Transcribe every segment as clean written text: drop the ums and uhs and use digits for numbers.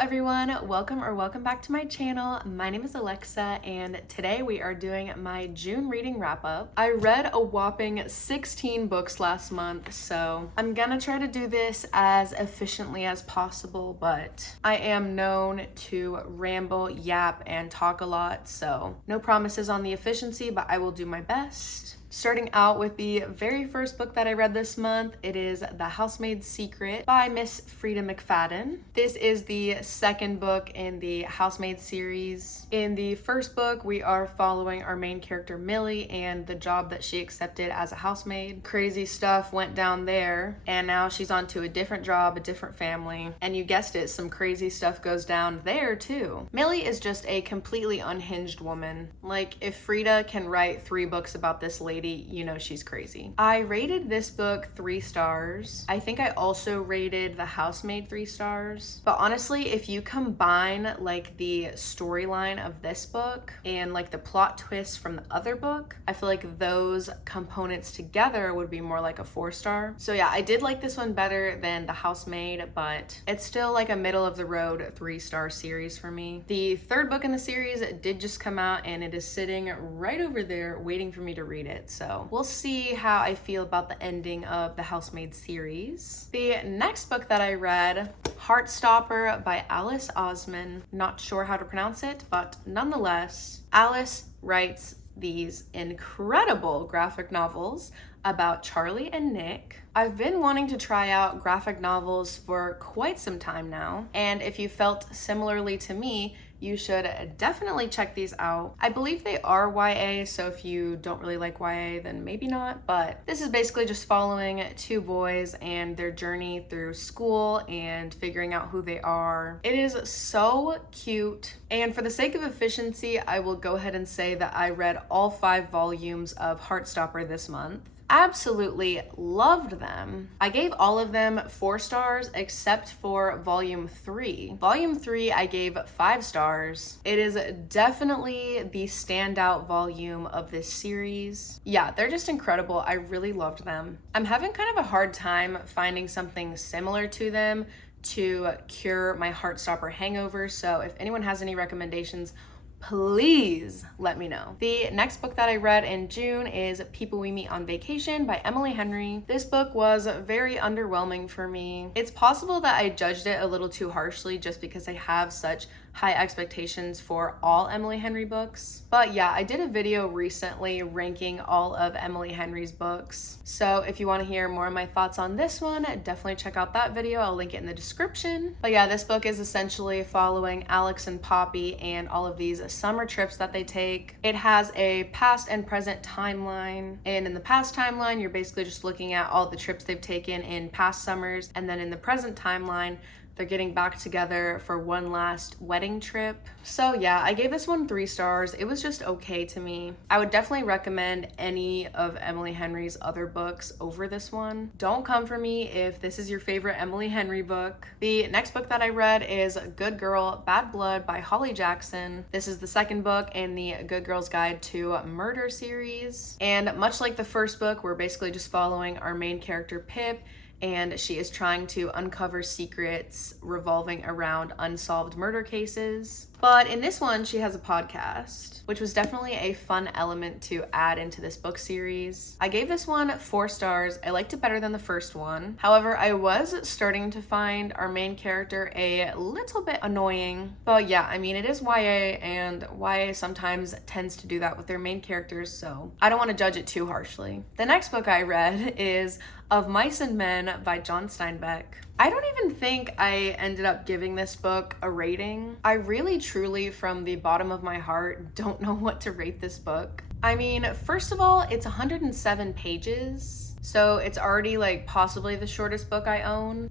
everyone, welcome back to my channel. My name is Alexa and today we are doing my June reading wrap up. I read a whopping 16 books last month, so I'm gonna try to do this as efficiently as possible, but I am known to ramble, yap, and talk a lot, so no promises on the efficiency, but I will do my best. Starting out with the very first book that I read this month, it is The Housemaid's Secret by Miss Freida McFadden. This is the second book in the Housemaid series. In the first book, we are following our main character Millie and the job that she accepted as a housemaid. Crazy stuff went down there, and now she's on to a different job, a different family, and you guessed it, some crazy stuff goes down there too. Millie is just a completely unhinged woman. Like, if Freida can write 3 books about this lady, you know she's crazy. I rated this book 3 stars. I think I also rated The Housemaid 3 stars. But honestly, if you combine like the storyline of this book and like the plot twists from the other book, I feel like those components together would be more like a 4 star. So yeah, I did like this one better than The Housemaid, but it's still like a middle of the road 3-star series for me. The third book in the series did just come out and it is sitting right over there waiting for me to read it. So we'll see how I feel about the ending of the Housemaid series. The next book that I read, Heartstopper by Alice Oseman. Not sure how to pronounce it, but nonetheless, Alice writes these incredible graphic novels about Charlie and Nick. I've been wanting to try out graphic novels for quite some time now, and if you felt similarly to me, you should definitely check these out. I believe they are YA, so if you don't really like YA, then maybe not, but this is basically just following 2 boys and their journey through school and figuring out who they are. It is so cute, and for the sake of efficiency, I will go ahead and say that I read all 5 volumes of Heartstopper this month. Absolutely loved them. I gave all of them 4 stars except for volume 3. Volume 3 I gave 5 stars. It is definitely the standout volume of this series. Yeah, they're just incredible. I really loved them. I'm having kind of a hard time finding something similar to them to cure my Heartstopper hangover, so if anyone has any recommendations, please let me know. The next book that I read in June is People We Meet on Vacation by Emily Henry. This book was very underwhelming for me. It's possible that I judged it a little too harshly just because I have such high expectations for all Emily Henry books. But yeah, I did a video recently ranking all of Emily Henry's books. So if you want to hear more of my thoughts on this one, definitely check out that video. I'll link it in the description. But yeah, this book is essentially following Alex and Poppy and all of these summer trips that they take. It has a past and present timeline. And in the past timeline, you're basically just looking at all the trips they've taken in past summers. And then in the present timeline, they're getting back together for one last wedding trip. So yeah, I gave this one 3 stars. It was just okay to me. I would definitely recommend any of Emily Henry's other books over this one. Don't come for me if this is your favorite Emily Henry book. The next book that I read is Good Girl, Bad Blood by Holly Jackson. This is the second book in the Good Girl's Guide to Murder series. And much like the first book, we're basically just following our main character Pip, and she is trying to uncover secrets revolving around unsolved murder cases. But in this one, she has a podcast, which was definitely a fun element to add into this book series. I gave this one 4 stars. I liked it better than the first one. However, I was starting to find our main character a little bit annoying. But yeah, I mean, it is YA, and YA sometimes tends to do that with their main characters, so I don't want to judge it too harshly. The next book I read is Of Mice and Men by John Steinbeck. I don't even think I ended up giving this book a rating. I really truly, from the bottom of my heart, don't know what to rate this book. I mean, first of all, it's 107 pages, so it's already like possibly the shortest book I own.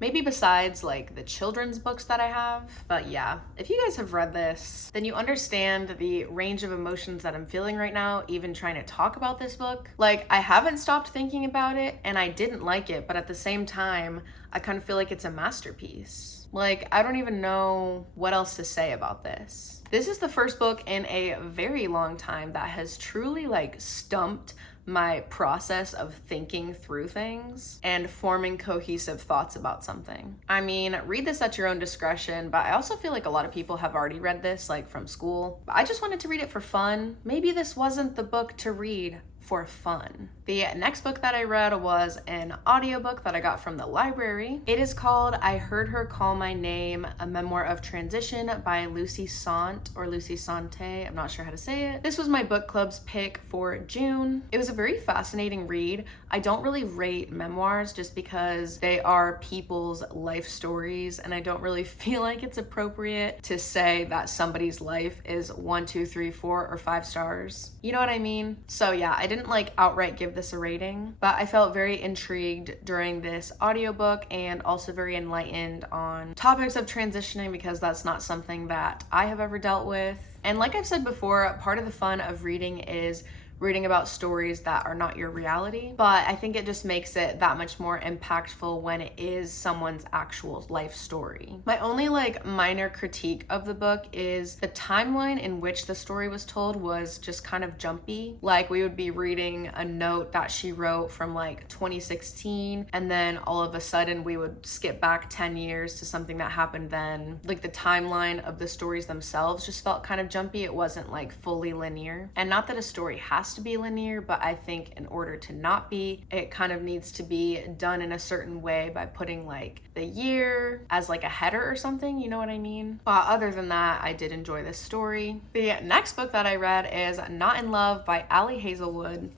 Maybe besides like the children's books that I have. But yeah, if you guys have read this, then you understand the range of emotions that I'm feeling right now, even trying to talk about this book. Like, I haven't stopped thinking about it and I didn't like it, but at the same time, I kind of feel like it's a masterpiece. Like, I don't even know what else to say about this. This is the first book in a very long time that has truly like stumped my process of thinking through things and forming cohesive thoughts about something. I mean, read this at your own discretion, but I also feel like a lot of people have already read this, like from school. But I just wanted to read it for fun. Maybe this wasn't the book to read for fun. The next book that I read was an audiobook that I got from the library. It is called I Heard Her Call My Name, a memoir of transition by Lucy Sante or Lucy Sante. I'm not sure how to say it. This was my book club's pick for June. It was a very fascinating read. I don't really rate memoirs just because they are people's life stories, and I don't really feel like it's appropriate to say that somebody's life is 1, 2, 3, 4, or 5 stars. You know what I mean? So yeah, I didn't like outright give this a rating, but I felt very intrigued during this audiobook and also very enlightened on topics of transitioning because that's not something that I have ever dealt with. And like I've said before, part of the fun of reading is reading about stories that are not your reality, but I think it just makes it that much more impactful when it is someone's actual life story. My only like minor critique of the book is the timeline in which the story was told was just kind of jumpy. Like we would be reading a note that she wrote from like 2016, and then all of a sudden we would skip back 10 years to something that happened then. Like the timeline of the stories themselves just felt kind of jumpy. It wasn't like fully linear. And not that a story has to be linear, but I think in order to not be, it kind of needs to be done in a certain way by putting like the year as like a header or something, you know what I mean? But other than that, I did enjoy this story. The next book that I read is Not in Love by Ali Hazelwood.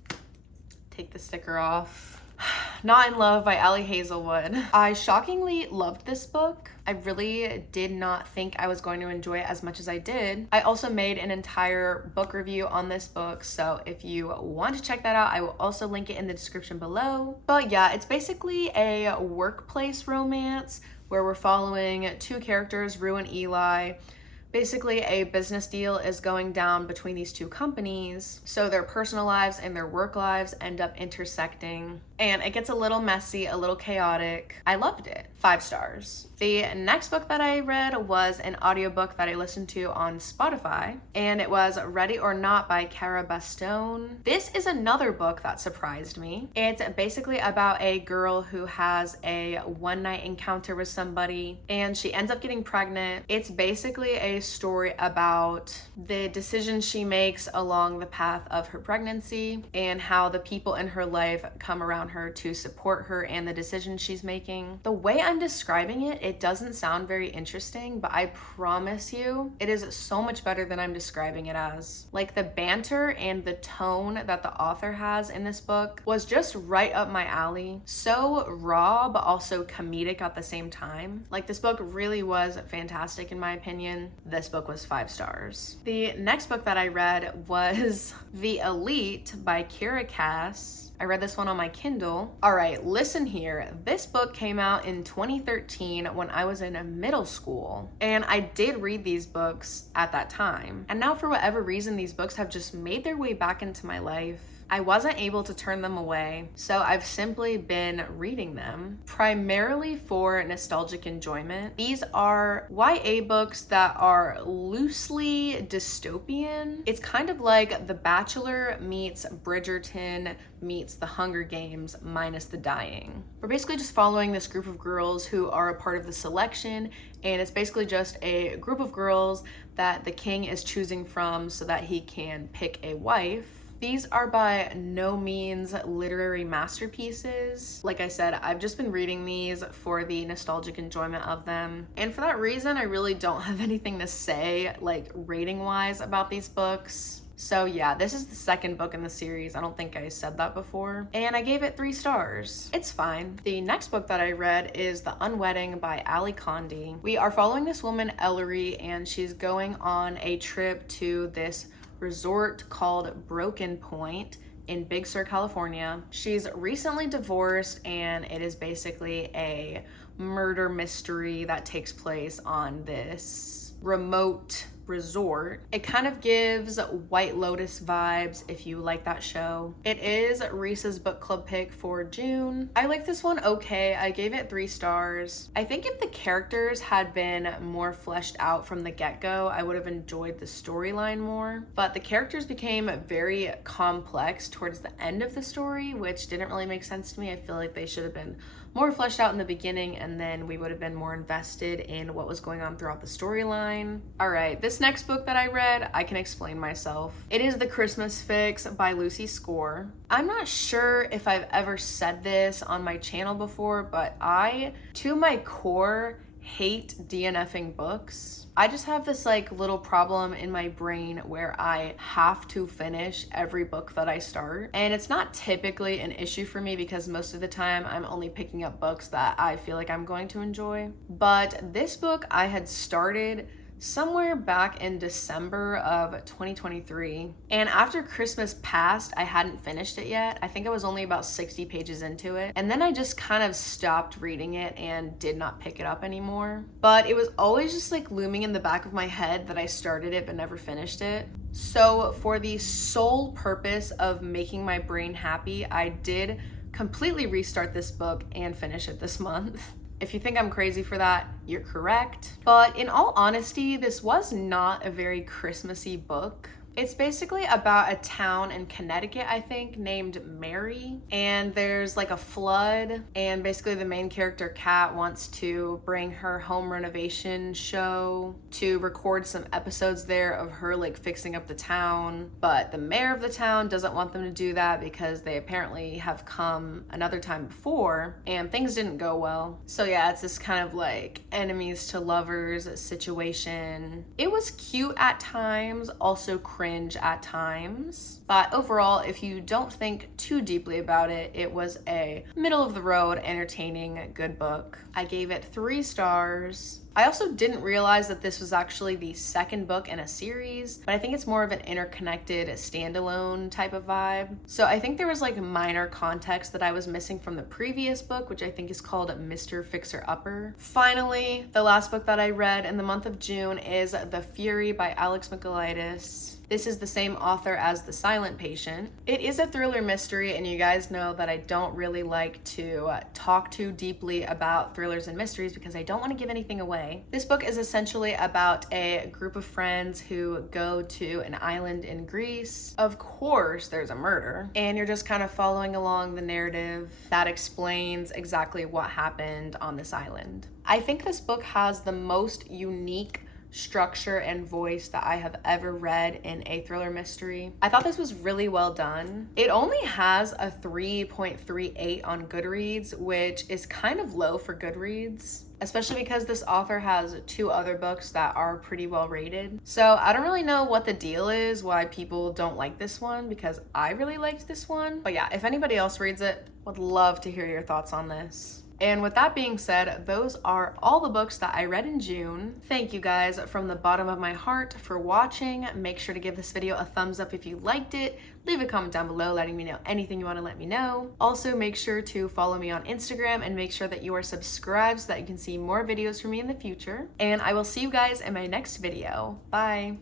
Take the sticker off. Not in Love by Ali Hazelwood. I shockingly loved this book. I really did not think I was going to enjoy it as much as I did. I also made an entire book review on this book, so if you want to check that out, I will also link it in the description below. But yeah, it's basically a workplace romance where we're following 2 characters, Rue and Eli. Basically, a business deal is going down between these 2 companies, so their personal lives and their work lives end up intersecting, and it gets a little messy, a little chaotic. I loved it. 5 stars. The next book that I read was an audiobook that I listened to on Spotify, and it was Ready or Not by Cara Bastone. This is another book that surprised me. It's basically about a girl who has a one-night encounter with somebody, and she ends up getting pregnant. It's basically a story about the decisions she makes along the path of her pregnancy and how the people in her life come around her to support her and the decisions she's making. The way I'm describing it, it doesn't sound very interesting, but I promise you it is so much better than I'm describing it as. Like the banter and the tone that the author has in this book was just right up my alley. So raw, but also comedic at the same time. Like this book really was fantastic in my opinion. This book was 5 stars. The next book that I read was The Elite by Kiera. I read this one on my Kindle. All right, listen here. This book came out in 2013 when I was in middle school, and I did read these books at that time. And now for whatever reason, these books have just made their way back into my life. I wasn't able to turn them away, so I've simply been reading them, primarily for nostalgic enjoyment. These are YA books that are loosely dystopian. It's kind of like The Bachelor meets Bridgerton meets The Hunger Games minus the dying. We're basically just following this group of girls who are a part of the selection, and it's basically just a group of girls that the king is choosing from so that he can pick a wife. These are by no means literary masterpieces. Like I said, I've just been reading these for the nostalgic enjoyment of them. And for that reason, I really don't have anything to say, like rating-wise, about these books. So yeah, this is the second book in the series. I don't think I said that before. And I gave it 3 stars. It's fine. The next book that I read is The Unwedding by Ali Condie. We are following this woman, Ellery, and she's going on a trip to this resort called Broken Point in Big Sur, California. She's recently divorced, and it is basically a murder mystery that takes place on this remote Resort. It kind of gives White Lotus vibes if you like that show. It is Reese's book club pick for June. I like this one okay. I gave it 3 stars. I think if the characters had been more fleshed out from the get-go, I would have enjoyed the storyline more. But the characters became very complex towards the end of the story, which didn't really make sense to me. I feel like they should have been more fleshed out in the beginning, and then we would have been more invested in what was going on throughout the storyline. All right, this next book that I read, I can explain myself. It is The Christmas Fix by Lucy Score. I'm not sure if I've ever said this on my channel before, but I, to my core, hate DNFing books. I just have this like little problem in my brain where I have to finish every book that I start. And it's not typically an issue for me because most of the time I'm only picking up books that I feel like I'm going to enjoy. But this book I had started somewhere back in December of 2023. And after Christmas passed, I hadn't finished it yet. I think I was only about 60 pages into it. And then I just kind of stopped reading it and did not pick it up anymore. But it was always just like looming in the back of my head that I started it but never finished it. So for the sole purpose of making my brain happy, I did completely restart this book and finish it this month. If you think I'm crazy for that, you're correct. But in all honesty, this was not a very Christmassy book. It's basically about a town in Connecticut, I think, named Mary. And there's like a flood. And basically the main character, Kat, wants to bring her home renovation show to record some episodes there of her like fixing up the town. But the mayor of the town doesn't want them to do that because they apparently have come another time before and things didn't go well. So yeah, it's this kind of like enemies to lovers situation. It was cute at times, also cringe at times, but overall, if you don't think too deeply about it, it was a middle of the road, entertaining, good book. I gave it 3 stars. I also didn't realize that this was actually the second book in a series, but I think it's more of an interconnected standalone type of vibe. So I think there was like minor context that I was missing from the previous book, which I think is called Mr. Fixer-Upper. Finally, the last book that I read in the month of June is The Fury by Alex Michaelides. This is the same author as The Silent Patient. It is a thriller mystery, and you guys know that I don't really like to talk too deeply about thrillers and mysteries because I don't want to give anything away. This book is essentially about a group of friends who go to an island in Greece. Of course, there's a murder, and you're just kind of following along the narrative that explains exactly what happened on this island. I think this book has the most unique structure and voice that I have ever read in a thriller mystery. I thought this was really well done. It only has a 3.38 on Goodreads, which is kind of low for Goodreads, especially because this author has 2 other books that are pretty well rated. So I don't really know what the deal is, why people don't like this one, because I really liked this one. But yeah, if anybody else reads it, would love to hear your thoughts on this. And with that being said, those are all the books that I read in June. Thank you guys from the bottom of my heart for watching. Make sure to give this video a thumbs up if you liked it. Leave a comment down below letting me know anything you want to let me know. Also, make sure to follow me on Instagram and make sure that you are subscribed so that you can see more videos from me in the future. And I will see you guys in my next video. Bye.